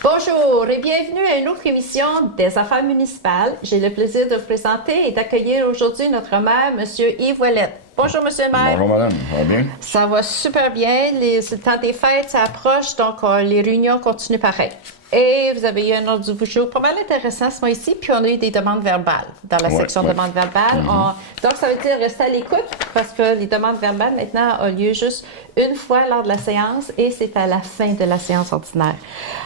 Bonjour et bienvenue à une autre émission des Affaires municipales. J'ai le plaisir de vous présenter et d'accueillir aujourd'hui notre maire, M. Yves Ouellette. Bonjour, M. le maire. Bonjour, madame. Ça va bien? Ça va super bien. Le temps des fêtes, ça approche, donc les réunions continuent pareil. Et vous avez eu un ordre du jour pas mal intéressant ce mois-ci, puis on a eu des demandes verbales dans la section demandes verbales. Donc, ça veut dire rester à l'écoute parce que les demandes verbales, maintenant, ont lieu juste une fois lors de la séance et c'est à la fin de la séance ordinaire.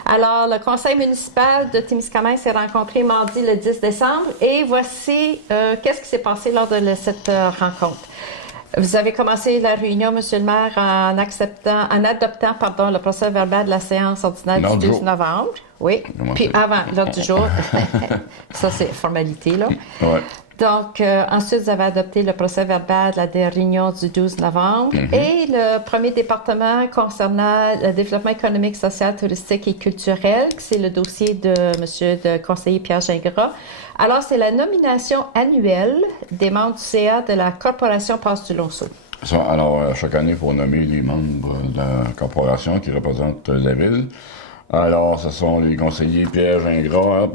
Alors, le conseil municipal de Témiscamingue s'est rencontré mardi le 10 décembre et voici qu'est-ce qui s'est passé lors de cette rencontre. Vous avez commencé la réunion, M. le maire, en adoptant le procès verbal de la séance ordinaire du 12 novembre. Oui. Puis avant, l'ordre du jour. Ça, c'est formalité, là. Ouais. Donc, ensuite, vous avez adopté le procès verbal de la réunion du 12 novembre et le premier département concernant le développement économique, social, touristique et culturel, c'est le dossier de M. le conseiller Pierre Gingras. Alors, c'est la nomination annuelle des membres du CA de la Corporation Passe-du-Lonceau. Ça, alors, chaque année, il faut nommer les membres de la corporation qui représentent la ville. Alors, ce sont les conseillers Pierre Gingras,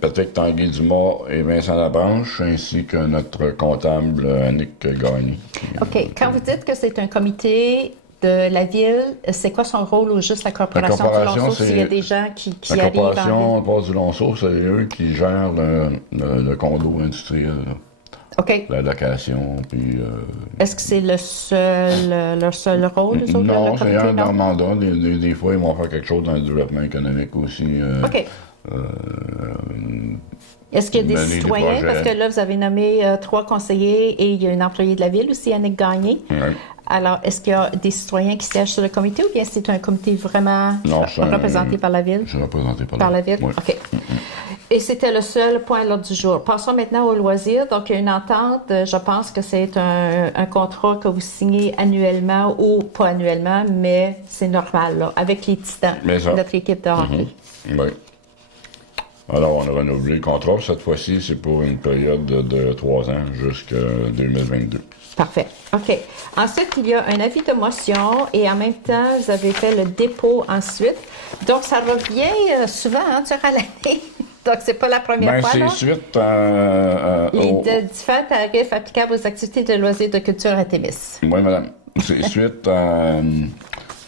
Patrick Tanguay-Dumas et Vincent Labranche, ainsi que notre comptable Annick Gagné. OK. Quand vous dites que c'est un comité de la ville, c'est quoi son rôle ou juste la corporation du Lonceau s'il y a des gens qui arrivent en ville? La corporation Passe-du-Lonceau, c'est eux qui gèrent le condo industriel. OK. La location, puis... Est-ce que c'est leur seul rôle, eux autres, non, le c'est comité? un dans le mandat. Des fois, ils vont faire quelque chose dans le développement économique aussi. OK. Est-ce qu'il y a des citoyens? Parce que là, vous avez nommé 3 conseillers et il y a un employé de la ville aussi, Annick Gagné. Oui. Alors, est-ce qu'il y a des citoyens qui siègent sur le comité ou bien c'est un comité vraiment représenté par la ville? C'est représenté par la ville. Oui. OK. Et c'était le seul point à l'ordre du jour. Passons maintenant au loisir. Donc, il y a une entente. Je pense que c'est un contrat que vous signez annuellement ou pas annuellement, mais c'est normal, là, avec les Titans, notre équipe de hockey. Oui. Alors, on a renouvelé le contrat. Cette fois-ci, c'est pour une période de 3 ans jusqu'à 2022. Parfait. OK. Ensuite, il y a un avis de motion et en même temps, vous avez fait le dépôt ensuite. Donc, ça revient souvent durant l'année. Donc, c'est pas la première fois, là. C'est suite les différents tarifs applicables aux activités de loisirs de culture à Témis. Oui, madame. C'est suite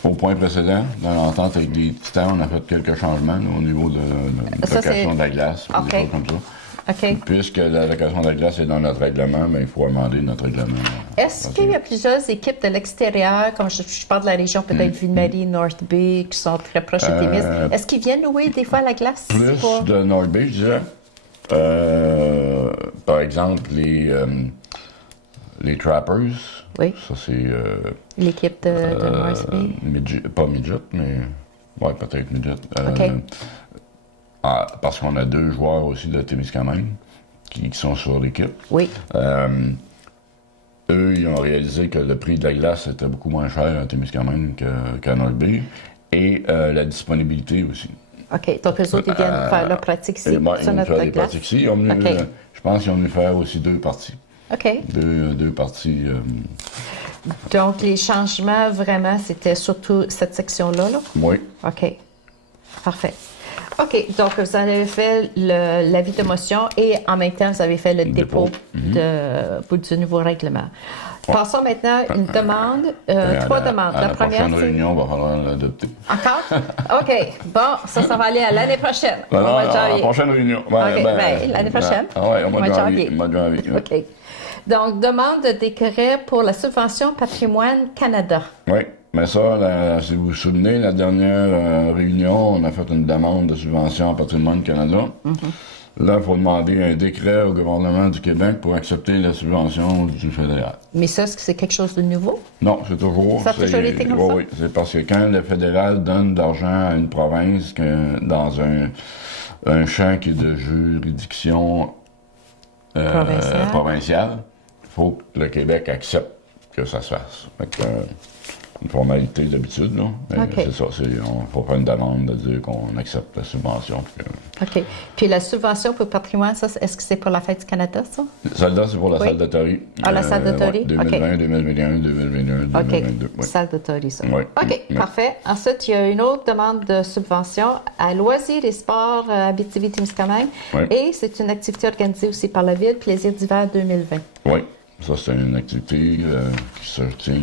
au point précédent. Dans l'entente avec les Titans, on a fait quelques changements là, au niveau de la location de la glace, des choses comme ça. OK. Puisque la location de la glace est dans notre règlement, mais il faut amender notre règlement. Est-ce qu'il y a plusieurs équipes de l'extérieur, comme je parle de la région, peut-être Ville-Marie, North Bay, qui sont très proches de Témis, est-ce qu'ils viennent louer des fois la glace? Plus de North Bay, je dirais. Par exemple, les Trappers. Oui. Ça, c'est... l'équipe de North Bay? Pas midget, mais... Ouais, peut-être midget. OK. Parce qu'on a 2 joueurs aussi de Témiscamingue qui sont sur l'équipe. Oui. Eux, ils ont réalisé que le prix de la glace était beaucoup moins cher à Témiscamingue qu'à North Bay. Et la disponibilité aussi. OK. Donc, eux autres, ils viennent faire leur pratique ici, sur notre glace. Pratiques ici. Je pense qu'ils ont venu faire aussi 2 parties. OK. Deux parties. Donc, les changements, vraiment, c'était surtout cette section-là, là? Oui. OK. Parfait. OK. Donc, vous avez fait l'avis de motion et en même temps, vous avez fait le dépôt du nouveau règlement. Passons maintenant à une demande, 3 demandes. La première, prochaine réunion, on va falloir l'adopter. Encore? OK. Bon, ça va aller à l'année prochaine. La prochaine réunion. L'année prochaine. Oui, au mois de janvier. OK. Donc, demande de décret pour la subvention Patrimoine Canada. Oui, mais ça, si vous vous souvenez, la dernière réunion, on a fait une demande de subvention à Patrimoine Canada. Là, il faut demander un décret au gouvernement du Québec pour accepter la subvention du fédéral. Mais ça, est-ce que c'est quelque chose de nouveau? Non, c'est toujours... Ça a toujours été comme ça? Oui, c'est parce que quand le fédéral donne d'argent à une province dans un champ qui est de juridiction provinciale, il faut que le Québec accepte que ça se fasse. une formalité d'habitude, là. Mais OK. c'est ça, on faut faire une demande de dire qu'on accepte la subvention. OK. Puis la subvention pour le patrimoine, ça, est-ce que c'est pour la Fête du Canada, ça? Celle-là, c'est pour la Oui. salle de Tory. Ah, la salle de Tory? 2020, OK. 2021, 2022, OK. 2022. Oui. Salle de Tory, ça. Oui. OK, Oui. parfait. Ensuite, il y a une autre demande de subvention à Loisirs et Sports Abitibi-Témiscamingue. Oui. Et c'est une activité organisée aussi par la Ville, Plaisir d'hiver 2020. Oui. Ça, c'est une activité qui se tient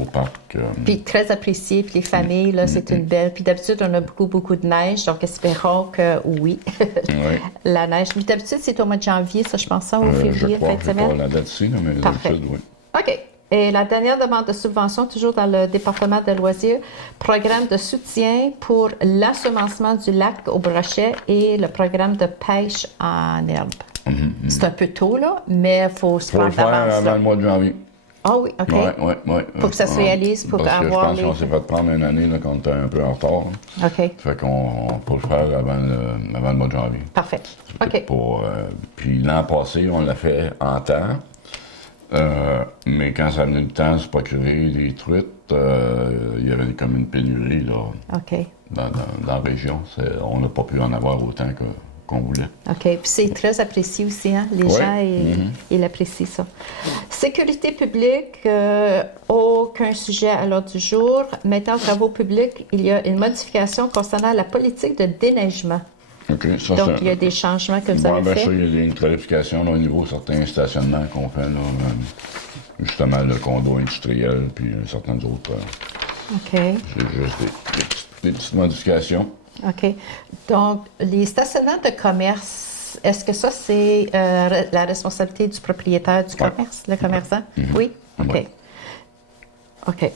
au parc. Puis très appréciée, puis les familles, là, c'est une belle. Puis d'habitude, on a beaucoup de neige, donc espérons que oui. Oui. La neige. Puis d'habitude, c'est au mois de janvier, ça, je pense, ça, au Je février, crois, fin de je sais pas semaine. la date ici, là, mais Parfait. d'habitude, oui. OK. Et la dernière demande de subvention, toujours dans le département de loisirs, programme de soutien pour l'ensemencement du lac au brochet et le programme de pêche en herbe. C'est un peu tôt, là, mais il faut se Faut le prendre faire d'avance. avant là. le mois de janvier. Ah oui, OK. Oui. Pour que ça se réalise, pour Parce que avoir je pense les- qu'on s'est fait prendre une année là, quand on était un peu en retard. OK. Fait qu'on peut le faire avant le mois de janvier. Parfait. OK. Puis l'an passé, on l'a fait en temps. Mais quand ça venait le temps de se procurer des truites, il y avait comme une pénurie là, OK. dans la région. On n'a pas pu en avoir autant qu'on voulait. OK. Puis c'est très apprécié aussi, hein? Les Oui. gens, ils apprécient ça. Sécurité publique, aucun sujet à l'ordre du jour. Maintenant, aux travaux publics, il y a une modification concernant la politique de déneigement. OK, ça, Donc, c'est- il y a des changements que vous Bon, avez ben, faits. ça, il y a une clarification là, au niveau de certains stationnements qu'on fait, là, justement le condo industriel, puis certaines autres. OK. C'est juste des petites modifications. OK. Donc, les stationnements de commerce, est-ce que ça, c'est la responsabilité du propriétaire du commerce, le commerçant? Oui? OK. Ouais. OK.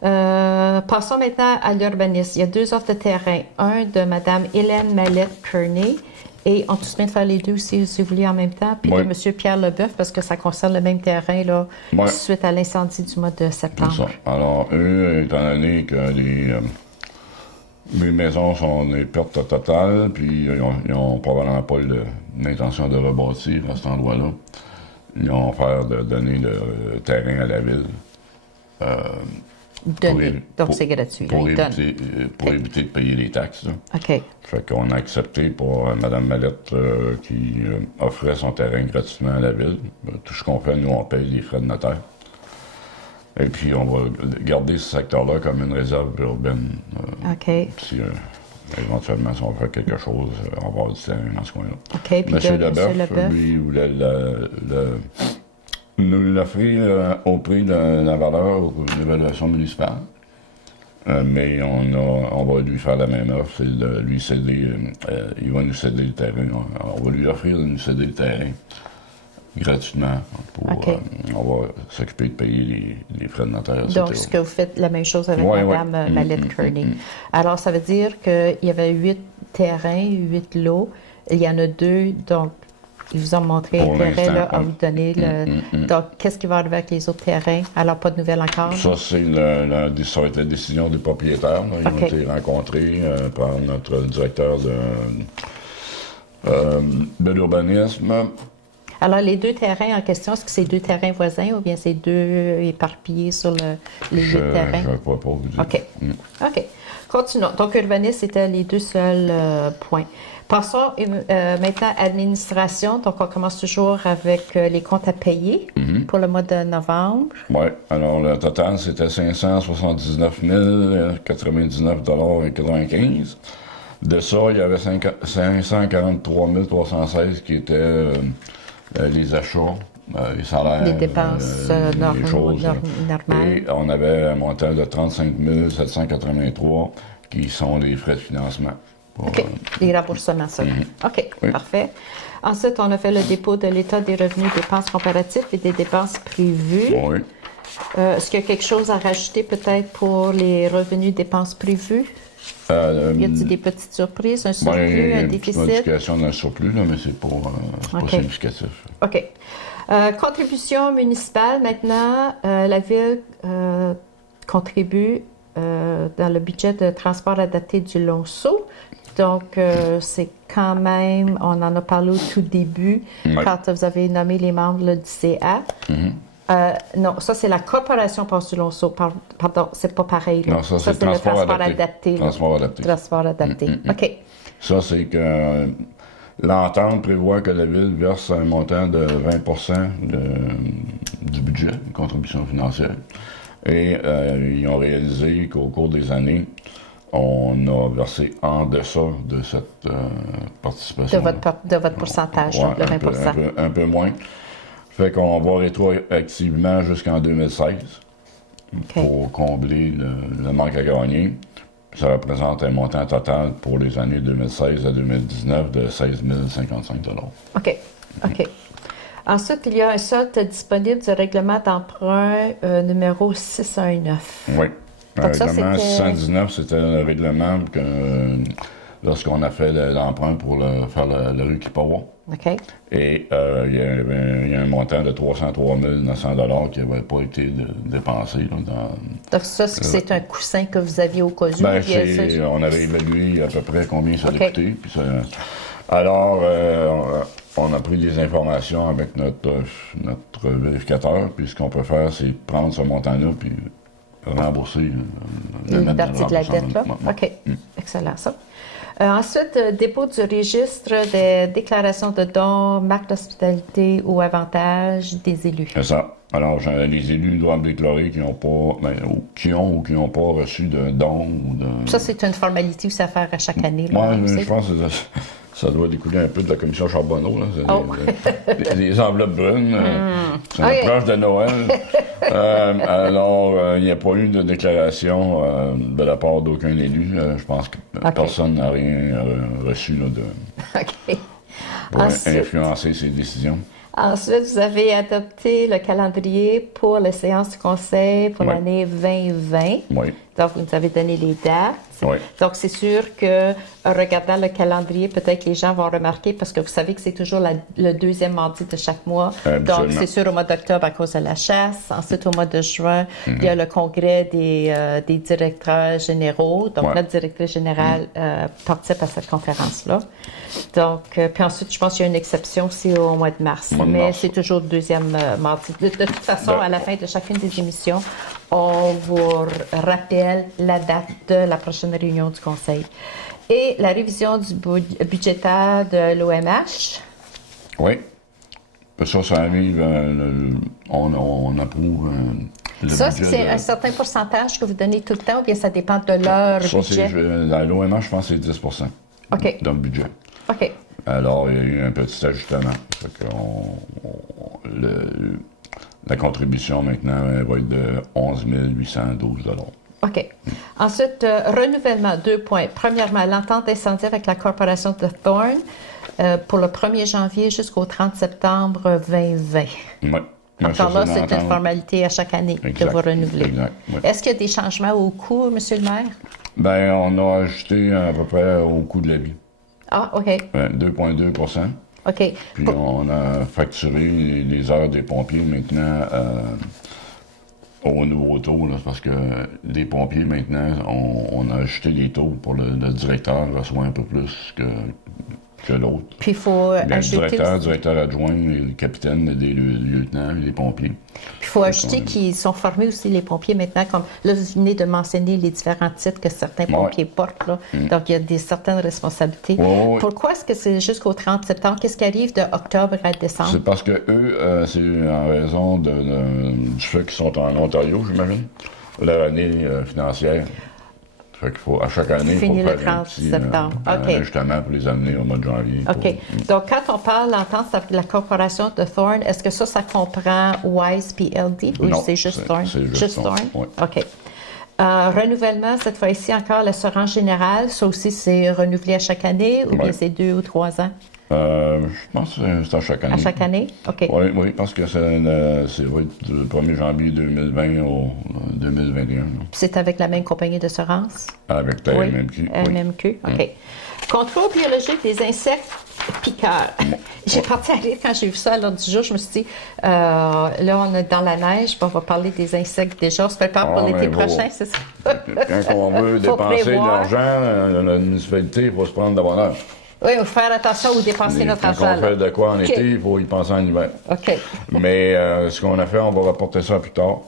Passons maintenant à l'urbanisme. Il y a 2 offres de terrain. Un de Mme Hélène Mallette-Kearney. Et on tous bien de faire les deux si vous voulez en même temps. Puis Oui. de M. Pierre Leboeuf, parce que ça concerne le même terrain là, Oui. suite à l'incendie du mois de C'est septembre. ça. Alors, eux, étant donné que les maisons sont des pertes totales, puis ils ont probablement pas l'intention de rebâtir à cet endroit-là, ils ont offert de donner le terrain à la ville. Donné. Donc, c'est gratuit. là, Pour ils donnent. pour éviter de payer les taxes. Là. OK. Fait qu'on a accepté pour Mme Mallette qui offrait son terrain gratuitement à la ville. Tout ce qu'on fait, nous, on paye les frais de notaire. Et puis, on va garder ce secteur-là comme une réserve urbaine. OK. Si éventuellement, si on fait quelque chose, on va avoir du terrain dans ce coin-là. OK. Puis Monsieur de M. Leboeuf, Leboeuf. lui, il voulait nous l'offrir au prix de la valeur ou de l'évaluation municipale. Mais on va lui faire la même offre, c'est de lui céder, il va nous céder le terrain. On va lui offrir de nous céder le terrain gratuitement. OK. On va s'occuper de payer les frais de notaire. Donc, etc. ce que vous faites, la même chose avec Ouais, Mme ouais. Mallette-Kearney. Alors, ça veut dire qu'il y avait 8 terrains, 8 lots. Il y en a 2, donc ils vous ont montré Pour intérêt l'instant, là, à ouais. vous donner le... Donc, qu'est-ce qui va arriver avec les autres terrains? Alors, pas de nouvelles encore? Ça, c'est ça va être la décision du propriétaire. Là. Ils OK. ont été rencontrés par notre directeur de l'urbanisme. Alors, les 2 terrains en question, est-ce que c'est 2 terrains voisins ou bien c'est 2 éparpillés sur les 8 terrains? Je ne crois pas vous dire. OK. OK. Continuons. Donc, urbanisme, c'était les 2 seuls points. Passons maintenant à administration. Donc, on commence toujours avec les comptes à payer pour le mois de novembre. Oui, alors le total, c'était 579 099,95 $. De ça, il y avait 543 316 qui étaient les achats, les salaires, Les dépenses les normales. choses. Et on avait un montant de 35 783 qui sont les frais de financement. OK. Les remboursements, ça. OK. Oui. Parfait. Ensuite, on a fait le dépôt de l'état des revenus dépenses comparatifs et des dépenses prévues. Oui. Est-ce qu'il y a quelque chose à rajouter peut-être pour les revenus dépenses prévues? Y a-t-il des petites surprises, un surplus, un une petite déficit? modification d'un surplus, là, mais c'est pas OK. significatif. OK. Contribution municipale, maintenant, la Ville contribue dans le budget de transport adapté du Lonceau. Donc, c'est quand même, on en a parlé au tout début, Ouais. quand vous avez nommé les membres là, du CA. Non, ça, c'est la Corporation Passe du Lonceau. pardon, c'est pas pareil. Là. Non, ça, c'est le transport adapté. là. Transport adapté. Transport adapté. OK. Ça, c'est que l'entente prévoit que la Ville verse un montant de 20 du budget, une contribution financière. Et ils ont réalisé qu'au cours des années, on a versé en deçà de cette participation. De votre pourcentage, Ouais, le 20 un peu moins. Fait qu'on va rétroactivement jusqu'en 2016 pour combler le manque à gagner. Ça représente un montant total pour les années 2016 à 2019 de 16 055 $. OK. OK. Ensuite, il y a un solde disponible du règlement d'emprunt numéro 619. Oui. Le Donc règlement ça, 619, c'était le règlement que lorsqu'on a fait l'emprunt pour faire la rue Kipawa. OK. Et il y a un montant de 303 900 $ qui n'avait pas été dépensé. Là, Donc ça, c'est un coussin que vous aviez au cas où? Ben, on avait évalué à peu près combien ça allait coûter. Puis alors, on a pris des informations avec notre vérificateur, puis ce qu'on peut faire, c'est prendre ce montant-là, puis rembourser. Une partie de la dette, là? OK. Excellent, ça. Ensuite, dépôt du registre des déclarations de dons, marques d'hospitalité ou avantages des élus. C'est ça. Alors, les élus doivent déclarer qu'ils n'ont pas, qui ont pas reçu de dons. Ou de... Ça, c'est une formalité aussi à faire à chaque année. Moi, je pense que ça doit découler un peu de la commission Charbonneau. Là. Les enveloppes brunes. C'est proche de Noël. Alors, il n'y a pas eu de déclaration de la part d'aucun élu. Je pense que personne n'a rien reçu là, pour influencer ses décisions. Ensuite, vous avez adopté le calendrier pour les séances du Conseil pour l'année 2020. Oui. Donc, vous nous avez donné les dates. Oui. Donc, c'est sûr que, en regardant le calendrier, peut-être que les gens vont remarquer, parce que vous savez que c'est toujours le deuxième mardi de chaque mois. Absolument. Donc, c'est sûr au mois d'octobre à cause de la chasse. Ensuite, au mois de juin, il y a le congrès des directeurs généraux. Donc, notre directrice générale participe à cette conférence-là. Donc, puis ensuite, je pense qu'il y a une exception aussi au mois de mars. Mais c'est toujours le deuxième mardi. De toute façon, à la fin de chacune des émissions, on vous rappelle la date de la prochaine réunion du Conseil. Et la révision du budgétaire de l'OMH. Oui. Ça arrive, on approuve le ça, budget. C'est un certain pourcentage que vous donnez tout le temps ou bien ça dépend de leur budget? L'OMH, je pense que c'est 10 dans le budget. OK. Alors, il y a eu un petit ajustement. Fait que la contribution maintenant va être de 11 812 $. OK. Ensuite, renouvellement, 2 points. Premièrement, l'entente d'incendie avec la corporation de Thorne pour le 1er janvier jusqu'au 30 septembre 2020. Oui. Encore là, c'est une formalité à chaque année que vous renouvelez. Exact, oui. Est-ce qu'il y a des changements au coût, M. le maire? Bien, on a ajouté à peu près au coût de la vie. Ah, OK. 2,2 %. OK. Puis on a facturé les heures des pompiers maintenant au nouveau taux, là, parce que les pompiers maintenant, on a ajouté les taux pour le directeur reçoit un peu plus que l'autre. Puis il faut ajouter... Le directeur adjoint, le capitaine, les lieutenants, les pompiers. Puis il faut ajouter qu'ils sont formés aussi, les pompiers, maintenant, comme là, vous venez de mentionner les différents titres que certains pompiers portent, là. Donc, il y a certaines responsabilités. Pourquoi est-ce que c'est jusqu'au 30 septembre? Qu'est-ce qui arrive de octobre à décembre? C'est parce que eux, c'est en raison du fait qu'ils sont en Ontario, j'imagine, leur année financière. Fait qu'il faut, à chaque année, il faut faire le 30 septembre. un ajustement pour les amener au mois de janvier. OK. Donc, quand on parle d'entente avec la corporation de Thorne, est-ce que ça comprend Wise PLD ou c'est juste Thorne? C'est juste Thorne. Oui. OK. Renouvellement, cette fois-ci encore, l'assurance générale, ça aussi, c'est renouvelé à chaque année ou bien c'est 2 ou 3 ans? Je pense que c'est à chaque année. À chaque année? OK. Oui, parce que ça va être du 1er janvier 2020 au 2021. C'est avec la même compagnie d'assurance? Avec la MMQ. MMQ, OK. Contrôle biologique des insectes piqueurs. J'ai parti à rire quand j'ai vu ça l'autre du jour. Je me suis dit, là, on est dans la neige, on va parler des insectes déjà. On se prépare pour l'été prochain, c'est ça? Quand on veut dépenser de l'argent, la municipalité, il faut se prendre de bonne heure. Oui, il faut faire attention où dépenser notre argent. Quand on fait de quoi en été, il faut y penser en hiver. OK. Mais ce qu'on a fait, on va rapporter ça plus tard.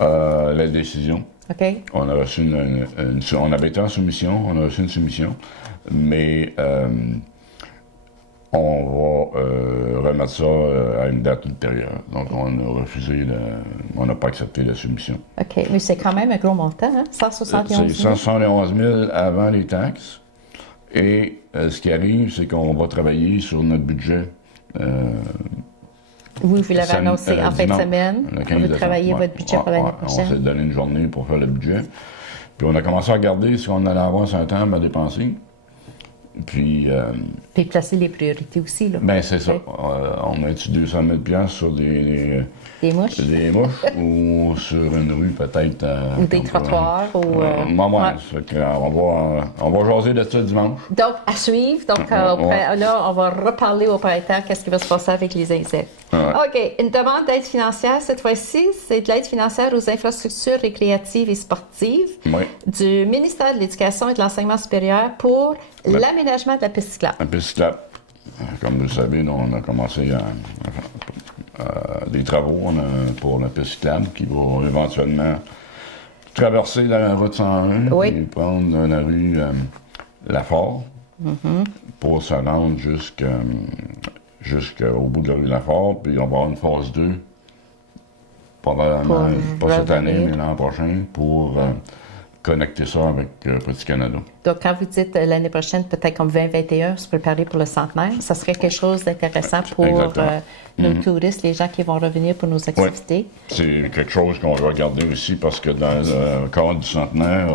La décision. OK? On a reçu on avait été en soumission, on a reçu une soumission, mais on va remettre ça à une date ultérieure. Donc, on a refusé, on n'a pas accepté la soumission. OK. Mais c'est quand même un gros montant, hein? 171 000. C'est 171 000 avant les taxes. Et ce qui arrive, c'est qu'on va travailler sur notre budget. Oui, vous l'avez annoncé en fin de semaine. Le 15 Vous décembre. travaillez votre budget pour l'année On prochaine. s'est donné une journée pour faire le budget. Puis on a commencé à regarder ce qu'on allait avoir sur un temps à dépenser. Puis, Puis placer les priorités aussi, là. ben c'est ça. Oui. On a étudié 200 000 sur des Des mouches. ou sur une rue peut-être. Ou des trottoirs. Ou, ouais. Ça fait on va jaser de ça dimanche. Donc, à suivre. Donc, là, on va reparler au printemps qu'est-ce qui va se passer avec les insectes. Ouais. OK. Une demande d'aide financière, cette fois-ci, c'est de l'aide financière aux infrastructures récréatives et sportives Oui. du ministère de l'Éducation et de l'Enseignement supérieur pour l'aménagement de la piste cyclable. Un peu cyclable. Comme vous le savez, nous, on a commencé des travaux pour la piste cyclable qui va éventuellement traverser la route 101 Oui. et prendre la rue Lafort pour se rendre jusqu'au bout de la rue Lafort. Puis on va avoir une phase 2, probablement pas cette année, mais l'an prochain, pour connecter ça avec Petit Canada. Donc, quand vous dites l'année prochaine, peut-être comme 2021, se préparer pour le centenaire, ça serait quelque chose d'intéressant pour nos touristes, les gens qui vont revenir pour nos activités. Oui. C'est quelque chose qu'on va regarder aussi parce que dans le cadre du centenaire,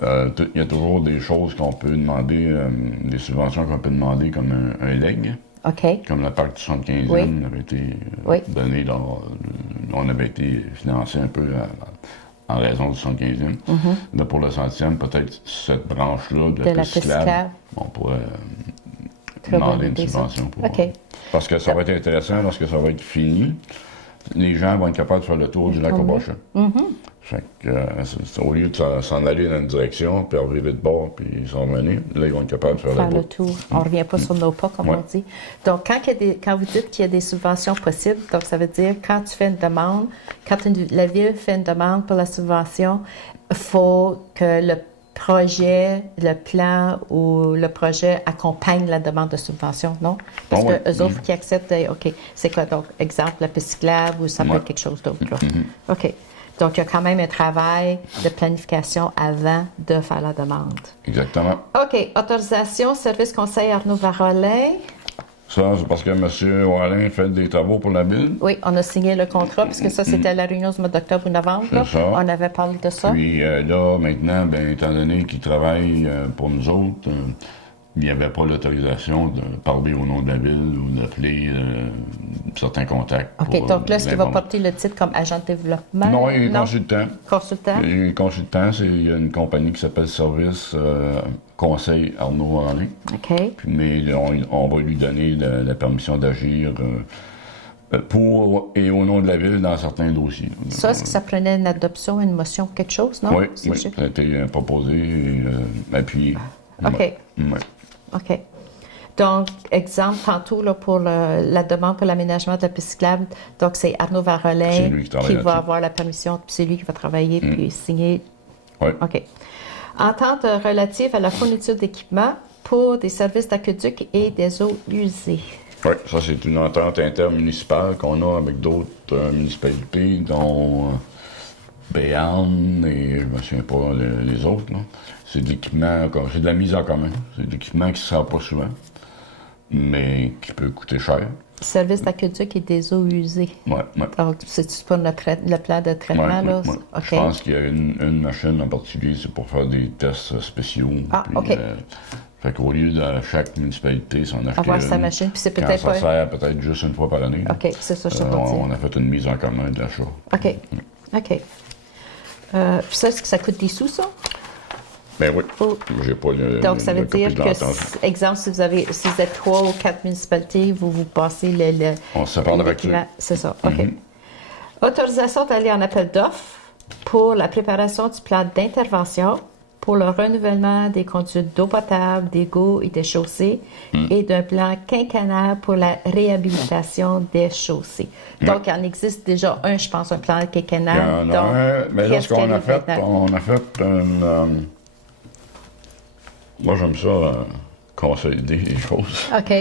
il y a toujours des choses qu'on peut demander, des subventions qu'on peut demander comme un leg. OK. Comme le parc du 75e avait été donné, on avait été financé un peu en raison du 75e. Là, pour le 100e, peut-être cette branche-là de la piste cyclable, on pourrait demander une subvention pour. OK. Parce que ça va être intéressant lorsque ça va être fini. Les gens vont être capables de faire le tour du lac Obachat. Fait que, au lieu de s'en aller dans une direction, puis revirer de bord, puis s'en revenir, là, ils vont être capables de faire le tour. On ne revient pas sur nos pas, comme on dit. Donc, quand vous dites qu'il y a des subventions possibles, donc ça veut dire quand tu fais une demande, quand la Ville fait une demande pour la subvention, il faut que le projet, le plan ou le projet accompagne la demande de subvention, non? Parce que eux autres qui acceptent, OK, c'est quoi? Donc, exemple, la piste cyclable ou ça peut être quelque chose d'autre, là. OK. Donc, il y a quand même un travail de planification avant de faire la demande. Exactement. OK. Autorisation, service conseil Arnaud Varolin. Ça, c'est parce que M. Wallin fait des travaux pour la Ville. Oui, on a signé le contrat, puisque ça, c'était à la réunion du mois d'octobre ou novembre. C'est ça. On avait parlé de ça. Puis là, maintenant, ben, étant donné qu'il travaille pour nous autres, il n'y avait pas l'autorisation de parler au nom de la Ville ou d'appeler certains contacts. OK, donc là, est-ce qu'il va porter le titre comme agent de développement? Non, il est consultant. Consultant? Il est consultant, il y a une compagnie qui s'appelle Service Conseil Arnaud Wallin. OK. Mais on va lui donner la permission d'agir pour et au nom de la Ville dans certains dossiers. Ça, est-ce que ça prenait une adoption, une motion, quelque chose, non? Oui, ça a été proposé et appuyé. OK. Ouais. OK. Donc, exemple, tantôt, là, pour la demande pour l'aménagement de la piste cyclable, donc c'est Arnaud Varolin qui va avoir la permission, puis c'est lui qui va travailler, puis signer. Oui. OK. Entente relative à la fourniture d'équipements pour des services d'aqueduc et des eaux usées. Oui, ça, c'est une entente intermunicipale qu'on a avec d'autres municipalités, dont Béarn et je ne me souviens pas les autres. Là. C'est de l'équipement, c'est de la mise en commun. C'est de l'équipement qui ne se sert pas souvent, mais qui peut coûter cher. Service d'aqueduc et des eaux usées. Oui, oui. Donc, c'est-tu pas le plan de traitement, là? Ouais. OK. Je pense qu'il y a une machine en particulier, c'est pour faire des tests spéciaux. Ah, puis, OK. Fait qu'au lieu de chaque municipalité s'en acheter Avoir sa machine, puis c'est quand peut-être ça pas... sert peut-être juste une fois par année. OK, c'est ça, je sais pas dire. On a fait une mise en commun d'achat. OK. OK. Puis ça, est-ce que ça coûte des sous, ça? Ben oui. Oh. J'ai pas le. Donc, ça veut dire que, exemple, si vous êtes 3 ou 4 municipalités, vous passez le on se sépare de la facture. C'est ça, OK. Autorisation d'aller en appel d'offres pour la préparation du plan d'intervention pour le renouvellement des conduites d'eau potable, d'égouts et des chaussées et d'un plan quinquennal pour la réhabilitation des chaussées. Donc, il en existe déjà un, je pense, un plan Il y quinquennal. en a Donc, un, mais là, qu'est-ce ce qu'on qui a arrive fait, maintenant? on a fait une... moi, j'aime ça, consolider les choses. OK.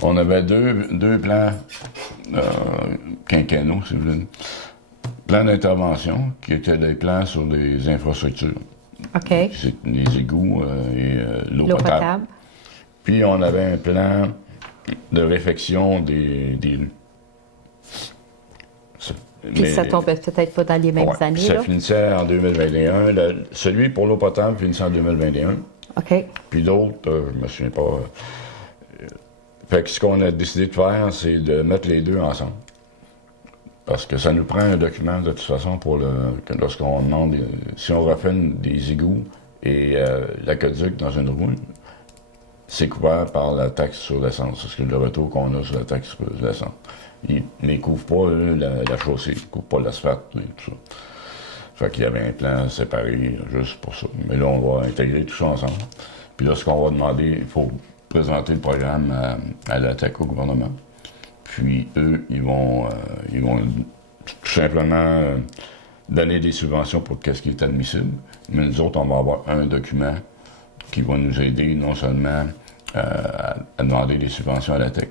On avait deux plans quinquennaux, si vous voulez. Plan d'intervention, qui étaient des plans sur les infrastructures. OK. C'est les égouts et l'eau L'eau potable. potable. Puis on avait un plan de réfection des rues. Puis ça tombait peut-être pas dans les mêmes Ouais, années, ça là. finissait en 2021. Celui pour l'eau potable finissait en 2021. OK. Puis l'autre, je me souviens pas. Fait que ce qu'on a décidé de faire, c'est de mettre les deux ensemble. Parce que ça nous prend un document de toute façon pour lorsqu'on demande si on refait des égouts et l'aqueduc dans une rue, c'est couvert par la taxe sur l'essence. Parce que le retour qu'on a sur la taxe sur l'essence. Ils ne couvrent pas la chaussée, ils ne couvrent pas l'asphalte et tout ça. Fait qu'il y avait un plan séparé juste pour ça. Mais là, on va intégrer tout ça ensemble. Puis là, ce qu'on va demander, il faut présenter le programme à la TEC, au gouvernement. Puis eux, ils vont tout simplement donner des subventions pour qu'est-ce qui est admissible. Mais nous autres, on va avoir un document qui va nous aider non seulement à demander des subventions à la TEC,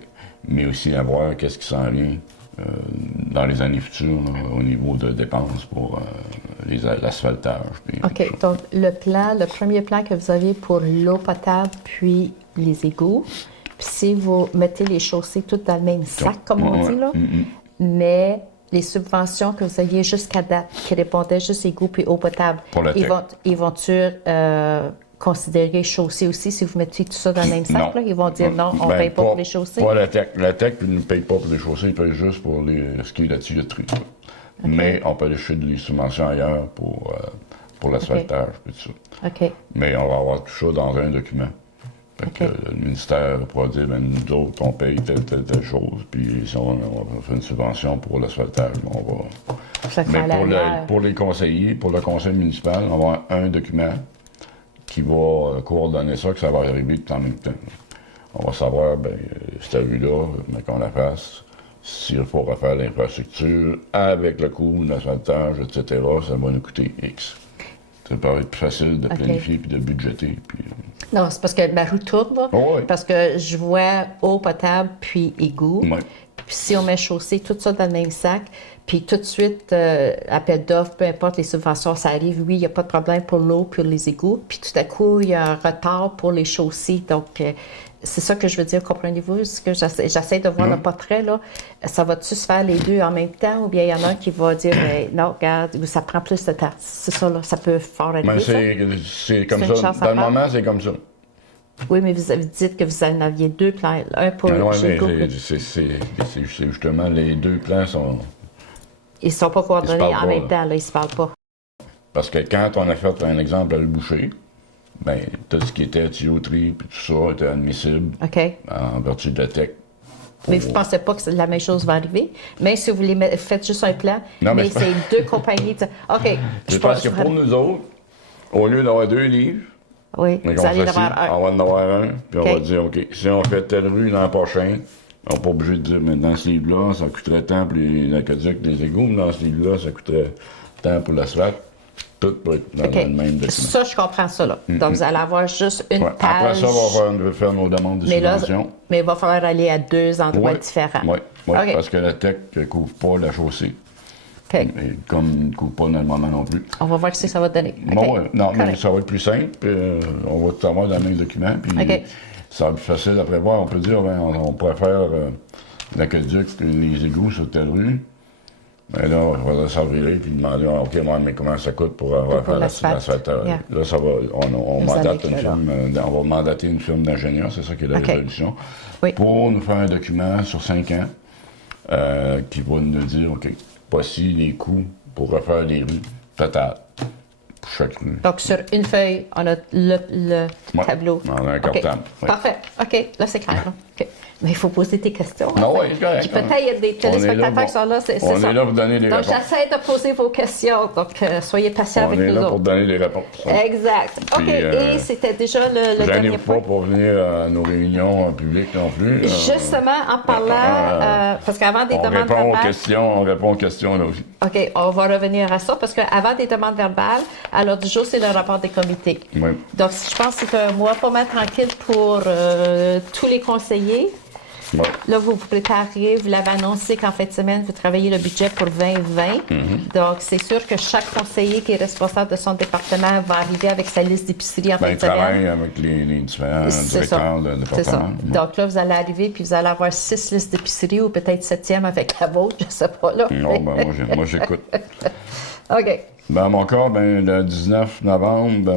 mais aussi à voir qu'est-ce qui s'en vient dans les années futures là, au niveau de dépenses pour l'asphaltage. OK. Donc, le premier plan que vous aviez pour l'eau potable, puis les égouts, puis si vous mettez les chaussées toutes dans le même sac, comme on dit, là, mais les subventions que vous aviez jusqu'à date, qui répondaient juste égouts puis eau potable, ils vont-tu considérer chaussées aussi si vous mettez tout ça dans le même sac? Là? Ils vont dire non, on ne paye pas pour les chaussées? Pas la TEC. La TEC ne paye pas pour les chaussées, ils payent juste pour ce qui est la tuyauterie. Okay. Mais on peut aller chercher des subventions ailleurs pour l'asphaltage et tout ça. OK. Mais on va avoir tout ça dans un document. Fait que le ministère pourra dire, ben, nous autres, on paye telle chose, puis si on fait une subvention pour l'asphaltage, on va... Mais pour les conseillers, pour le conseil municipal, on va avoir un document qui va coordonner ça, que ça va arriver tout en même temps. On va savoir, ben, cette rue-là, mais qu'on la fasse, s'il faut refaire l'infrastructure, avec le coût de l'asphaltage, etc., ça va nous coûter X. Ça peut être plus facile de planifier puis de budgéter. Puis... Non, c'est parce que ma roue tourne, là, parce que je vois eau potable puis égout. Ouais. Puis si on met chaussée, tout ça dans le même sac, puis tout de suite, appel d'offres, peu importe les subventions, ça arrive, oui, il n'y a pas de problème pour l'eau puis les égouts. Puis tout à coup, il y a un retard pour les chaussées. Donc, c'est ça que je veux dire, comprenez-vous? Ce que j'essaie de voir le portrait, là. Ça va-tu se faire les deux en même temps? Ou bien il y en a un qui va dire, non, regarde, ça prend plus de temps. C'est ça, là, ça peut fort arriver, mais c'est comme ça. Dans le moment, c'est comme ça. Oui, mais vous dites que vous en aviez deux plans, un pour c'est justement, les deux plans sont... Ils ne sont pas coordonnés en même temps, là, ils ne se parlent pas. Parce que quand on a fait un exemple à le boucher, ben, tout ce qui était tuyauterie puis tout ça était admissible en vertu de la TEC. Mais vous ne pensez pas que la même chose va arriver? Même si vous faites juste un plan, mais c'est deux compagnies. OK. C'est parce que pour nous autres, au lieu d'avoir deux livres, vous allez en avoir un. On va en avoir un, puis on va dire, OK, si on fait telle rue l'an prochain, on n'est pas obligé de dire, mais dans ce livre-là, ça coûterait tant pour l'aqueduc, les égouts, mais dans ce livre-là, ça coûterait tant pour l'asphalte. Tout peut être dans le même document. Ça, je comprends ça, là. Donc, vous allez avoir juste une page. Après ça, on va faire nos demandes de subvention. Mais il va falloir aller à deux endroits différents. Oui, parce que la TEC ne couvre pas la chaussée. Et comme elle ne couvre pas dans le moment non plus. On va voir ce que ça va donner. Non, mais ça va être plus simple. On va tout avoir dans le même document. Puis ça va être plus facile à prévoir. On peut dire, on pourrait faire l'aqueduc, les égouts sur telle rue. Mais là, on va s'avirer et demander, OK, mais comment ça coûte pour faire l'asphaltage? Là, ça va, on va mandater une firme d'ingénieurs, c'est ça qui est la résolution, pour nous faire un document sur 5 ans qui va nous dire, OK, voici les coûts pour refaire les rues totales chaque... Donc, sur une feuille, on a le Ouais, tableau. on a un OK. cartable, ouais. Parfait. OK, là, c'est clair. OK. Mais il faut poser tes questions. Ah oui, Puis correct. peut-être il y a des téléspectateurs qui sont là. C'est On ça. est là pour donner des Donc, réponses. j'essaie de poser vos questions. Donc, soyez patients On avec est nous là autres. pour donner des réponses. Exact. OK. Puis, Et c'était déjà le dernier Gênez-vous point. pas pour venir à nos réunions publiques non plus. Justement, en parlant, parce qu'avant des on demandes répond aux verbales... questions, on répond aux questions là aussi. OK, on va revenir à ça parce qu'avant des demandes verbales, à l'ordre du jour, c'est le rapport des comités. Oui. Donc, je pense que c'est un mois pas mal tranquille pour tous les conseillers. Ouais. Là, vous vous préparez, vous l'avez annoncé qu'en fin de semaine, vous travaillez le budget pour 2020. Donc, c'est sûr que chaque conseiller qui est responsable de son département va arriver avec sa liste d'épicerie en fin Il de semaine. travaille avec les différents C'est directeurs de C'est ça. département. Donc là, vous allez arriver puis vous allez avoir 6 listes d'épicerie ou peut-être 7e avec la vôtre, je sais pas là. Non, ben, moi, j'écoute. OK. Dans mon cas, le 19 novembre,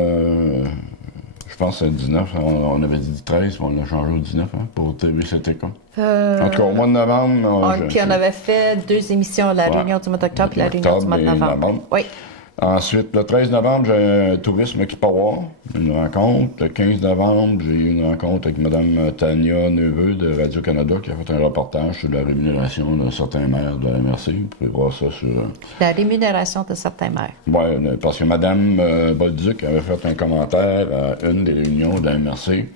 je pense que c'est le 19, on avait dit 13, mais on l'a changé au 19 pour TVCTK. En tout cas, au mois de novembre... Puis on avait fait 2 émissions, la réunion du mois d'octobre et la réunion du mois de novembre. Oui. Ensuite, le 13 novembre, j'ai un tourisme qui part voir, une rencontre. Le 15 novembre, j'ai eu une rencontre avec Mme Tania Neveu de Radio-Canada qui a fait un reportage sur la rémunération de certains maires de la MRC. Vous pouvez voir ça sur... La rémunération de certains maires. Oui, parce que Mme Bolduc avait fait un commentaire à une des réunions de la MRC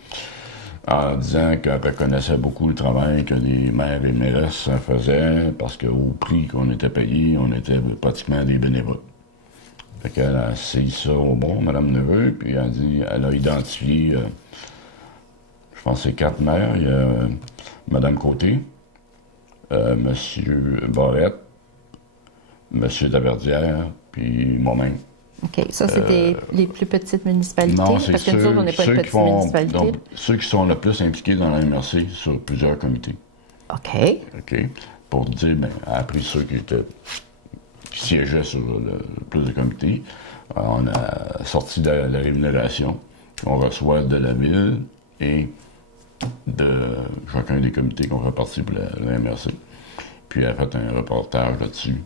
en disant qu'elle reconnaissait beaucoup le travail que les maires et mairesses faisaient parce qu'au prix qu'on était payé, on était pratiquement des bénévoles. Fait qu'elle a essayé ça au bon, Mme Neveu, puis elle a identifié, je pense que c'est 4 maires. Il y a Mme Côté, M. Barrette, M. Laverdière, puis moi-même. OK. Ça, c'était les plus petites municipalités? Non, c'est parce que nous autres, on n'est pas une petite municipalité. Donc, ceux qui sont le plus impliqués dans la MRC sur plusieurs comités. OK. OK. Pour dire, elle a pris ceux qui siégeaient sur le plus de comités. On a sorti de la rémunération. On reçoit de la ville et de chacun des comités qu'on fait partie pour la MRC. Puis elle a fait un reportage là-dessus.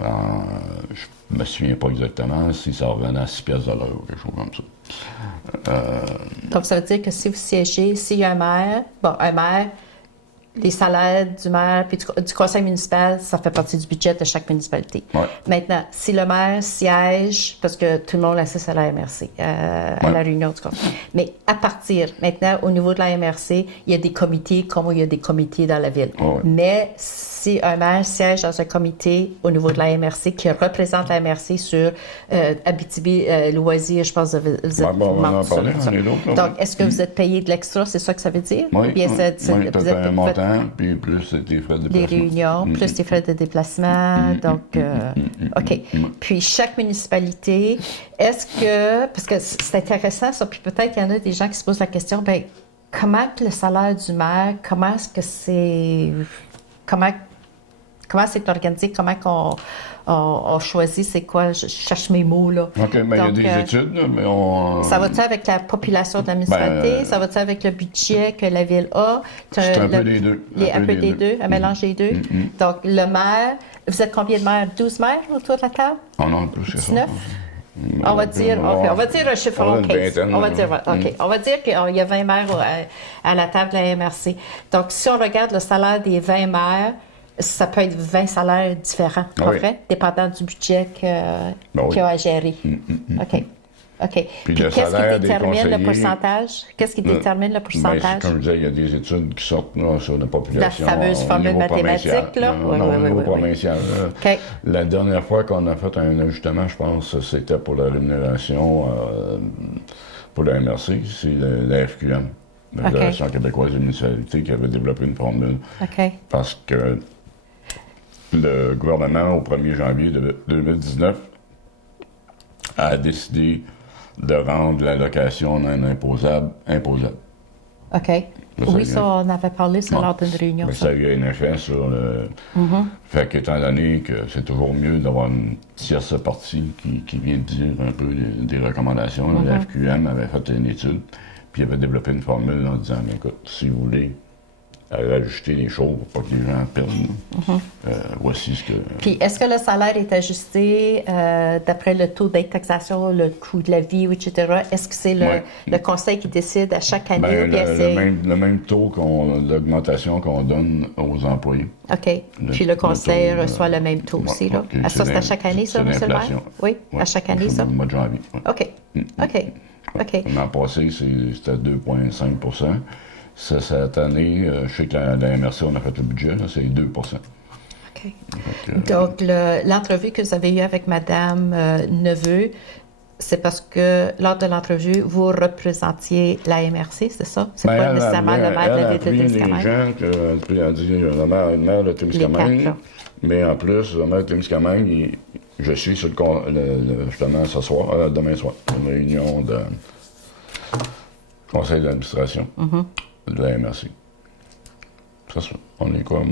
Je me souviens pas exactement si ça revenait à 6 piastres de l'heure ou quelque chose comme ça. Donc, ça veut dire que si vous siégez, s'il y a un maire, les salaires du maire puis du conseil municipal, ça fait partie du budget de chaque municipalité. Ouais. Maintenant, si le maire siège, parce que tout le monde assiste à la MRC, à la réunion du conseil, mais à partir, maintenant, au niveau de la MRC, il y a des comités comme il y a des comités dans la ville. Ouais. Mais si un maire siège dans un comité au niveau de la MRC qui représente la MRC sur Abitibi, Loisirs, je pense que vous êtes on en membre sur parlait, ça. on est l'autre, là, Donc, oui. est-ce que vous êtes payé de l'extra, c'est ça que ça veut dire? Oui, Bien, oui, vous êtes un montant, puis plus tes frais de les déplacement. réunions, plus tes frais de déplacement. Donc, OK. Puis, chaque municipalité, est-ce que, parce que c'est intéressant ça, puis peut-être qu'il y en a des gens qui se posent la question, bien, comment que le salaire du maire, comment est-ce que c'est, comment c'est organisé, comment qu'on choisit, c'est quoi, je cherche mes mots, là. OK, mais Donc, il y a des études, là, mais on... Ça va-tu avec la population de la municipalité? Ça va-tu avec le budget que la ville a? C'est un peu des deux. Un peu des deux, un mélange des deux. Donc, le maire, vous êtes combien de maires? 12 maires autour de la table? On en a plus que ça. 19? On va dire un chiffre on a en une case. vingtaine, On va là. dire, OK. On va dire qu'il y a 20 maires à la table de la MRC. Donc, si on regarde le salaire des 20 maires, ça peut être 20 salaires différents, pas Oui. vrai? Dépendant du budget qu'il oui. y a à gérer. OK. OK. Puis le qu'est-ce salaire qui des détermine le conseillers- pourcentage? Qu'est-ce qui détermine le pourcentage? Comme je disais, il y a des études qui sortent là, sur la population. La fameuse au formule niveau mathématique, provincial. là? Non, Oui, non, oui, au niveau oui, oui. provincial. là. OK. La dernière fois qu'on a fait un ajustement, je pense, c'était pour la rémunération pour la MRC, c'est la FQM, la Fédération québécoise des municipalités, qui avait développé une formule. OK. Parce que le gouvernement, au 1er janvier 2019, a décidé de rendre l'allocation non imposable imposable. OK. Oui, ça, on avait parlé ça lors d'une réunion. Mais ça a eu un effet sur le... Fait qu'étant donné que c'est toujours mieux d'avoir une tierce partie qui vient dire un peu des recommandations, la FQM avait fait une étude, puis avait développé une formule en disant, mais écoute, si vous voulez rajouter les choses pour pas que les gens perdent. Voici ce que... Puis, est-ce que le salaire est ajusté d'après le taux d'indexation, le coût de la vie, etc.? Est-ce que c'est le conseil qui décide à chaque année? Le même taux d'augmentation qu'on donne aux employés. OK. Puis le conseil reçoit le même taux aussi, là? Okay, ça, c'est à chaque année, ça, M. le maire? Oui, à chaque année, ça? Au mois de janvier. OK. OK. L'an passé, c'était 2,5 %. Cette année, je sais que la MRC, on a fait le budget, c'est 2 %. OK. Donc, l'entrevue que vous avez eue avec Mme Neveu, c'est parce que lors de l'entrevue, vous représentiez la MRC, c'est ça? C'est pas nécessairement le maire de la ville de Témiscamingue? Les gens, elle a dit le maire de Témiscamingue, mais en plus, le maire de Témiscamingue, je suis sur justement ce soir, demain soir, une réunion de conseil d'administration de la MRC. On est quoi?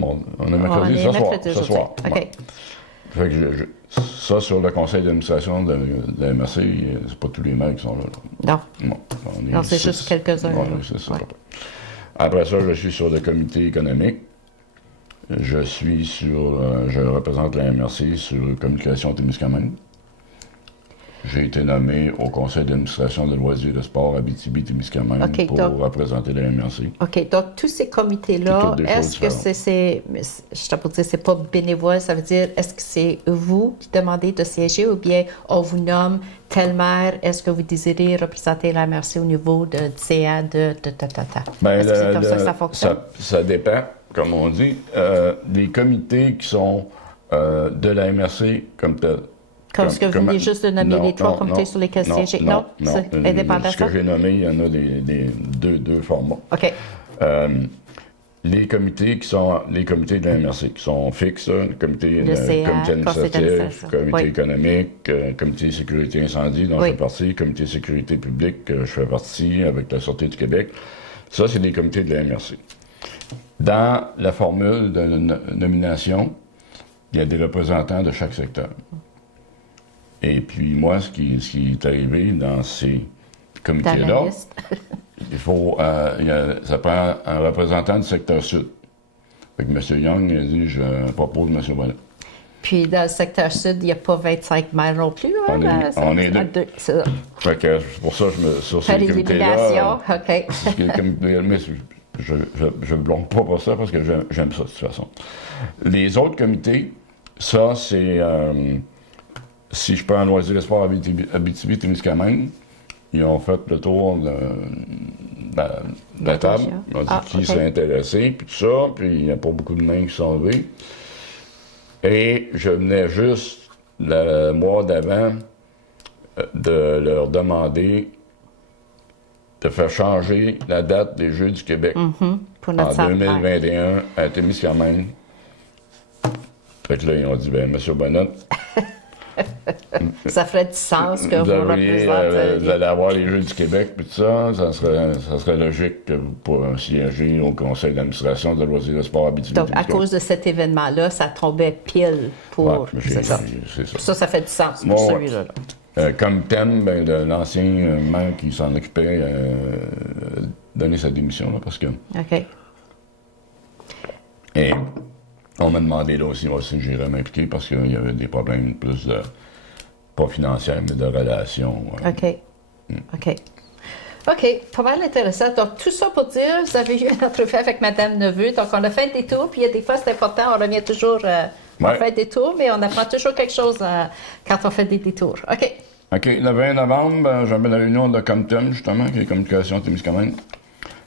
On est mercredi, ce soir. OK. Ouais. Fait que ça, sur le conseil d'administration de la MRC, c'est pas tous les maires qui sont là. Non. Non, c'est juste quelques-uns. Ouais, c'est ça. Ouais. Après ça, je suis sur le comité économique. Je représente la MRC sur Communication Témiscamingue. J'ai été nommé au conseil d'administration de loisirs et de sport Abitibi-Témiscamingue pour représenter la MRC. OK. Donc, tous ces comités-là, est-ce que je t'ai pour dire, c'est pas bénévole, ça veut dire, est-ce que c'est vous qui demandez de siéger ou bien on vous nomme tel maire, est-ce que vous désirez représenter la MRC au niveau de CA de ta? Bien, est-ce que c'est comme ça que ça fonctionne? Ça dépend, comme on dit. Les comités qui sont de la MRC comme tel. Comme ce que vous venez juste de nommer les trois comités sur lesquels siéger? Non, c'est indépendant. Ce que j'ai nommé, il y en a deux formats. OK. Les comités qui sont les comités de la MRC, qui sont fixes, le comité administratif, comité économique, comité sécurité incendie dont je fais partie, comité sécurité publique, je fais partie avec la Sûreté du Québec. Ça, c'est les comités de la MRC. Dans la formule de nomination, il y a des représentants de chaque secteur. Et puis moi, ce qui est arrivé dans ces comités-là, ça prend un représentant du secteur sud. Fait que M. Young a dit, je propose M. Bonnet. Puis dans le secteur sud, il n'y a pas 25 maires non plus, hein? On est deux. C'est ça. Fait que c'est pour ça que sur ces comités-là... OK. Mais je ne blâme pas pour ça parce que j'aime ça de toute façon. Les autres comités, ça, c'est... si je prends loisir et sport Abitibi-Témiscamingue, ils ont fait le tour de la table. Ils ont dit qui s'est intéressé, puis tout ça, puis il n'y a pas beaucoup de mains qui sont levées. Et je venais juste, le mois d'avant, de leur demander de faire changer la date des Jeux du Québec pour notre en 2021 à Témiscamingue. Fait que là, ils ont dit, bien, M. Bonnet, ça ferait du sens que vous représentez. Vous allez avoir les Jeux du Québec, puis tout ça, ça serait logique que vous pourriez siéger au conseil d'administration de loisirs et sport Abitibi. Donc, à cause de cet événement-là, ça tombait pile pour... c'est ça. Ça fait du sens pour celui-là. Comme thème, de l'ancien maire qui s'en occupait donner sa démission, là, parce que... OK. Et on m'a demandé là aussi si j'irais m'impliquer parce qu'il y avait des problèmes plus de... pas financiers, mais de relations. OK. OK. OK, pas mal intéressant. Donc, tout ça pour dire, vous avez eu une entrevue avec Mme Neveu. Donc, on a fait un détour, puis il y a des fois, c'est important, on revient toujours... On fait des détours, mais on apprend toujours quelque chose quand on fait des détours. OK. OK. Le 20 novembre, j'avais la réunion de Comtem, justement, qui est Communication Témiscamingue.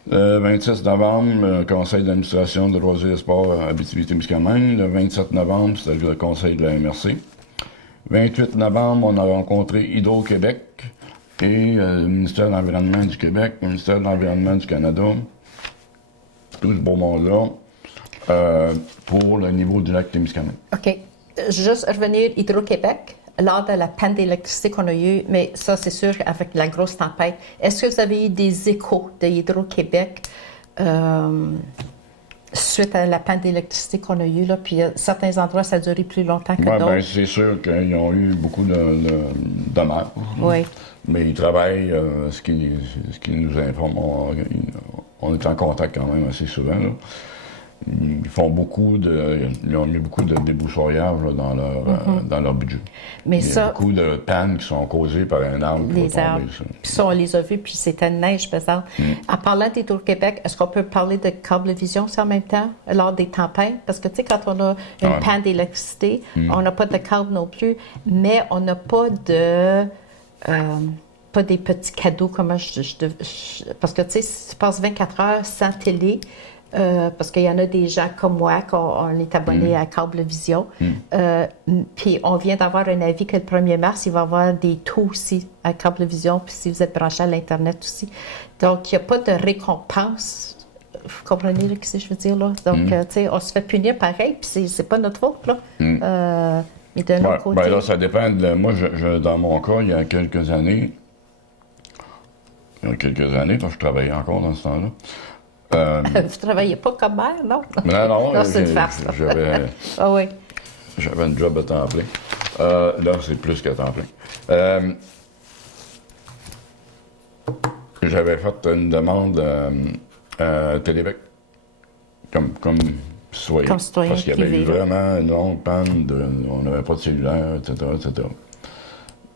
Le 26 novembre, conseil d'administration de loisirs et sport Abitibi-Témiscamingue. Le 27 novembre, c'était le conseil de la MRC. 28 novembre, on a rencontré Hydro-Québec et le ministère de l'Environnement du Québec, le ministère de l'Environnement du Canada, tout ce beau monde-là, pour le niveau du lac Témiscamingue. OK. Juste revenir Hydro-Québec. Lors de la panne d'électricité qu'on a eue, mais ça, c'est sûr, avec la grosse tempête, est-ce que vous avez eu des échos de Hydro-Québec suite à la panne d'électricité qu'on a eue, là? Puis certains endroits, ça a duré plus longtemps que d'autres. Bien, c'est sûr qu'ils ont eu beaucoup de dommages. Oui. Mais ils travaillent, ce qui nous informe, on est en contact quand même assez souvent, là. ils font ils ont mis beaucoup de débroussaillage là, dans leur budget. Mais il y a ça, beaucoup de pannes qui sont causées par un arbre qui va les tomber. arbres. Puis ça, on les a vus, puis c'était neige pesante. En parlant d'Hydro-Québec, est-ce qu'on peut parler de Cablevision aussi en même temps, lors des tempêtes? Parce que, tu sais, quand on a une panne d'électricité, on n'a pas de câble non plus, mais on n'a pas pas des petits cadeaux comme parce que, tu sais, si tu passes 24 heures sans télé, parce qu'il y en a des gens comme moi, qu'on est abonné à Cablevision. Puis on vient d'avoir un avis que le 1er mars, il va y avoir des taux aussi à Cablevision, puis si vous êtes branché à l'Internet aussi. Donc, il n'y a pas de récompense. Vous comprenez ce que je veux dire, là? Donc, tu sais, on se fait punir pareil, puis c'est pas notre faute, là. Mais de l'autre côté... Ben là, ça dépend. Moi, dans mon cas, il y a quelques années, parce que je travaillais encore dans ce temps-là. Vous ne travaillez pas comme mère, non? Non, c'est une farce. Ah oui. J'avais un job à temps plein. Là, c'est plus qu'à temps plein. J'avais fait une demande à Télébec, comme citoyen. Comme citoyen parce qu'il y avait privé, eu vraiment une longue panne, on n'avait pas de cellulaire, etc., etc.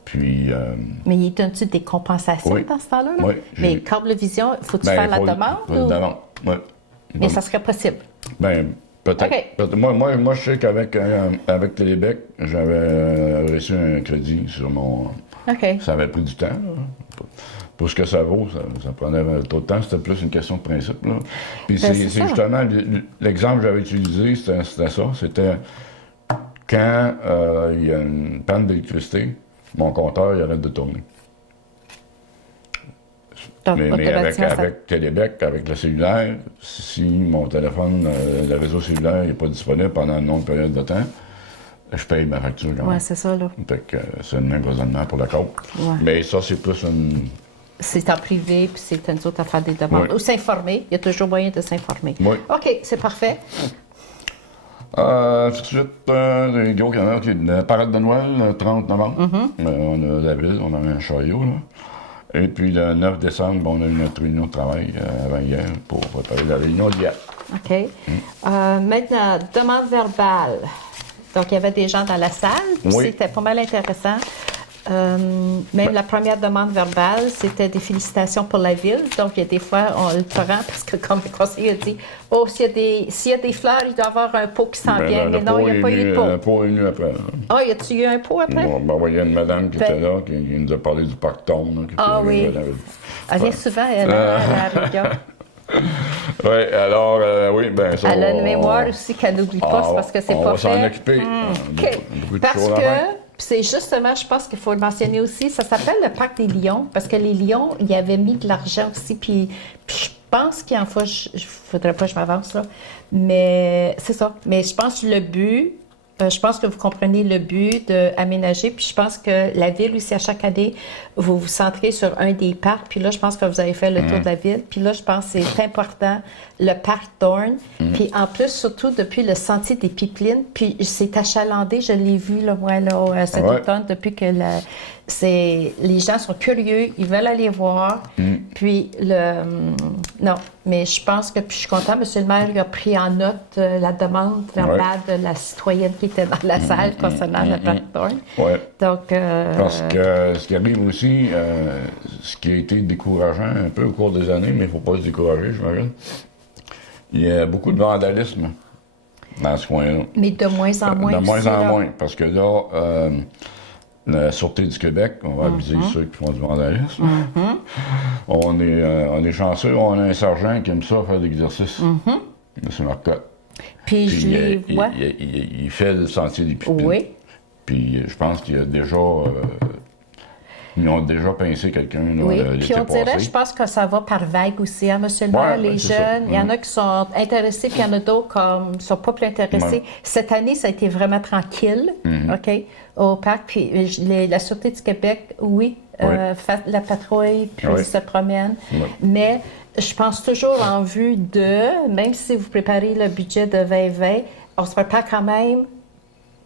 Puis... Mais il donne-tu des compensations dans ce temps-là? Oui. Mais Cablevision, faut-tu faire la demande? La demande, oui. Mais ça serait possible? Ben, peut-être. OK. Moi, je sais qu'avec avec Télébec, j'avais reçu un crédit sur mon... OK. Ça avait pris du temps. Là. Pour ce que ça vaut, ça prenait trop de temps. C'était plus une question de principe. Là. Puis c'est justement l'exemple que j'avais utilisé, c'était ça. C'était quand il y a une panne d'électricité, mon compteur il arrête de tourner. Donc, mais avec Télébec, avec le cellulaire, si mon téléphone, le réseau cellulaire n'est pas disponible pendant une longue période de temps, je paye ma facture quand même. Oui, c'est ça, là. Fait que c'est le même raisonnement pour la côte. Ouais. Mais ça, c'est plus une... C'est en privé, puis c'est une autre à faire des demandes. Oui. Ou s'informer. Il y a toujours moyen de s'informer. Oui. OK, c'est parfait. Tout de suite, les gros canards, la parade de Noël, le 30 novembre. On a la ville, on a un chariot, là. Et puis le 9 décembre, on a eu notre réunion de travail avant hier pour préparer la réunion d'hier. OK. Maintenant, demande verbale. Donc, il y avait des gens dans la salle, puis c'était pas mal intéressant. Même la première demande verbale, c'était des félicitations pour la ville. Donc, il y a des fois, on le prend parce que, comme le conseiller a dit, s'il y a des fleurs, il doit y avoir un pot qui s'en vient. Mais non, il n'y a pas eu de pot. Un pot est venu après. Ah, y a-tu eu un pot après? Il y a une madame qui était là, qui nous a parlé du parc Thorne. Oui. Elle vient souvent, elle, à la région. Oui, alors, ça... Elle a une mémoire aussi qu'elle n'oublie pas, c'est parce que c'est pas fait. On va s'en occuper. Parce que, c'est justement, je pense qu'il faut le mentionner aussi, ça s'appelle le Parc des Lions, parce que les Lions, ils avaient mis de l'argent aussi, puis je pense qu'il y a une fois, il faudrait pas que je m'avance là, mais c'est ça. Mais je pense que le but, je pense que vous comprenez le but d'aménager, puis je pense que la ville aussi, à chaque année, vous vous centrez sur un des parcs, puis là, je pense que vous avez fait le tour de la ville, puis là, je pense que c'est important, le parc Thorne, puis en plus, surtout depuis le sentier des Pipelines, puis c'est achalandé, je l'ai vu, là, moi, là, cet automne, depuis que les gens sont curieux, ils veulent aller voir, puis non, mais je pense que, puis je suis contente, M. le maire il a pris en note la demande verbale de la citoyenne qui était dans la salle concernant le parc Thorne. Donc... Parce que ce qui arrive aussi, ce qui a été décourageant un peu au cours des années, mais il ne faut pas se décourager, j'imagine, il y a beaucoup de vandalisme dans ce coin-là. Mais de moins en moins. De moins en moins, parce que là, la Sûreté du Québec, on va aviser ceux qui font du vandalisme. On est chanceux, on a un sergent qui aime ça faire de l'exercice. C'est Marcotte. Puis je les vois. Il fait le sentier des Pipines. Oui. Puis je pense qu'il y a déjà... ils ont déjà pincé quelqu'un puis on dirait, je pense que ça va par vague aussi, hein, monsieur le maire, les jeunes. Il y en a qui sont intéressés, puis il y en a d'autres qui ne sont pas plus intéressés. Cette année, ça a été vraiment tranquille, OK, au parc. Puis la Sûreté du Québec, fait la patrouille, puis se promène. Mais je pense toujours en vue de, même si vous préparez le budget de 2020, on se prépare quand même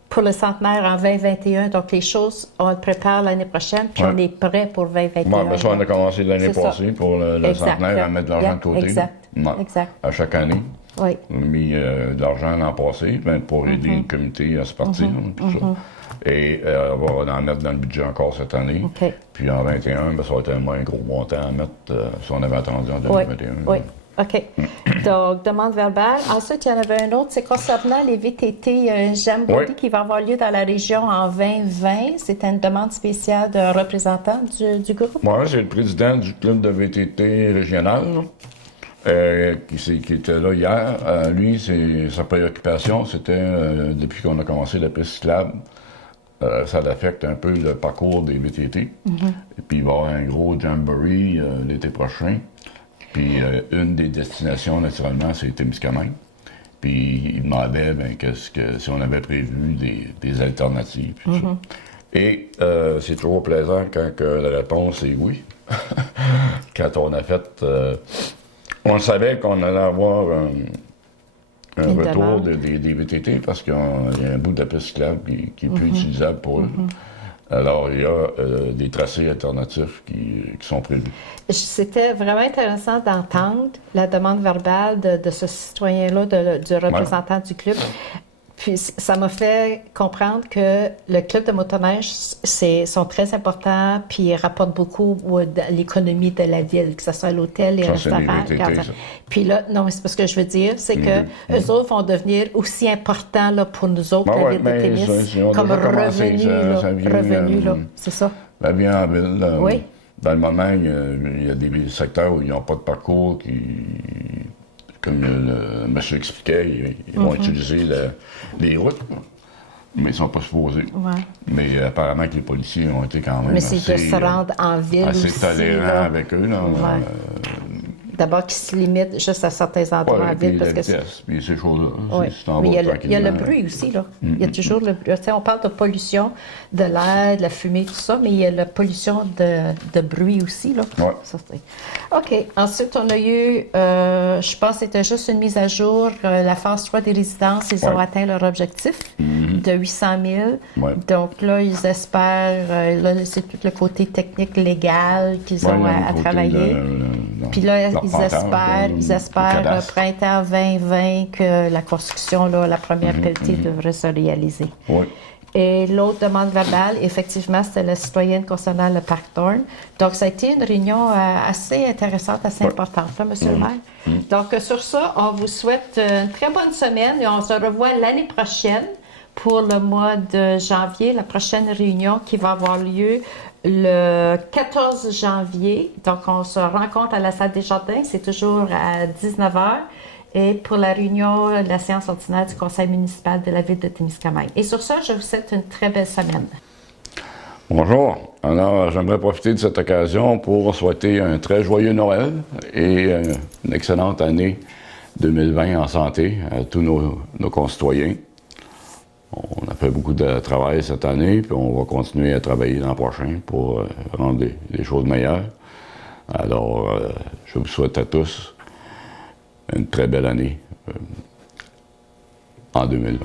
pour le centenaire en 2021. Donc, les choses, on le prépare l'année prochaine, puis on est prêt pour 2021. Ça, on a commencé l'année passée pour le centenaire à mettre de l'argent de côté. Exact. À chaque année. Oui. On a mis de l'argent l'an passé pour aider le comité à se partir, tout ça. Et on va en mettre dans le budget encore cette année. OK. Puis en 2021, ça va être tellement un gros montant à mettre si on avait attendu en 2021. Oui. OK. Donc, demande verbale. Ensuite, il y en avait un autre, c'est concernant les VTT Jamboree qui va avoir lieu dans la région en 2020. C'était une demande spéciale d'un représentant du groupe. Moi, c'est le président du club de VTT régional qui était là hier. Lui, sa préoccupation, c'était, depuis qu'on a commencé la piste cyclable, ça affecte un peu le parcours des VTT. Et puis, il va y avoir un gros jamboree l'été prochain. Puis, une des destinations, naturellement, c'est Témiscamingue. Puis, il demandait si on avait prévu des alternatives. Tout ça. Et c'est toujours plaisant quand la réponse est oui. Quand on a fait... on savait qu'on allait avoir un retour des VTT parce qu'il y a un bout de la piste cyclable qui est plus utilisable pour eux. Alors, il y a des tracés alternatifs qui sont prévus. C'était vraiment intéressant d'entendre la demande verbale de ce citoyen-là, du représentant du club. Puis ça m'a fait comprendre que le club de motoneige sont très importants, puis ils rapportent beaucoup à l'économie de la ville, que ce soit l'hôtel, les restaurants. Puis là, non, mais c'est pas ce que je veux dire, c'est que eux autres vont devenir aussi importants là, pour nous autres, la ville de Témis, comme revenu, c'est ça. La vie en ville, dans le moment, il y a des secteurs où ils n'ont pas de parcours comme le monsieur expliquait, ils vont utiliser les routes, mais ils ne sont pas supposés. Mais apparemment que les policiers ont été quand même assez, de se rendre en ville assez aussi, tolérants avec eux. D'abord, qui se limitent juste à certains endroits en ville. Parce que puis ces choses-là. Mais il y a le bruit aussi, là. Il y a toujours le bruit. Tu sais, on parle de pollution, de l'air, de la fumée, tout ça, mais il y a la pollution de bruit aussi, là. Ça, OK. Ensuite, on a eu, je pense que c'était juste une mise à jour, la phase 3 des résidences, ils ont atteint leur objectif de 800 000. Donc là, ils espèrent, là, c'est tout le côté technique, légal qu'ils ont à travailler. Puis là, ils espèrent printemps 2020 que la construction, là, la première pelletée devrait se réaliser. Et l'autre demande verbale, effectivement, c'était la citoyenne concernant le parc Thorne. Donc, ça a été une réunion assez intéressante, assez importante, là, M. le maire. Donc, sur ça, on vous souhaite une très bonne semaine et on se revoit l'année prochaine pour le mois de janvier, la prochaine réunion qui va avoir lieu le 14 janvier. Donc, on se rencontre à la salle des Jardins, c'est toujours à 19h. Et pour la réunion de la séance ordinaire du conseil municipal de la ville de Témiscamingue. Et sur ça, je vous souhaite une très belle semaine. Bonjour. Alors, j'aimerais profiter de cette occasion pour souhaiter un très joyeux Noël et une excellente année 2020 en santé à tous nos concitoyens. On a fait beaucoup de travail cette année, puis on va continuer à travailler l'an prochain pour rendre les choses meilleures. Alors, je vous souhaite à tous une très belle année en 2020.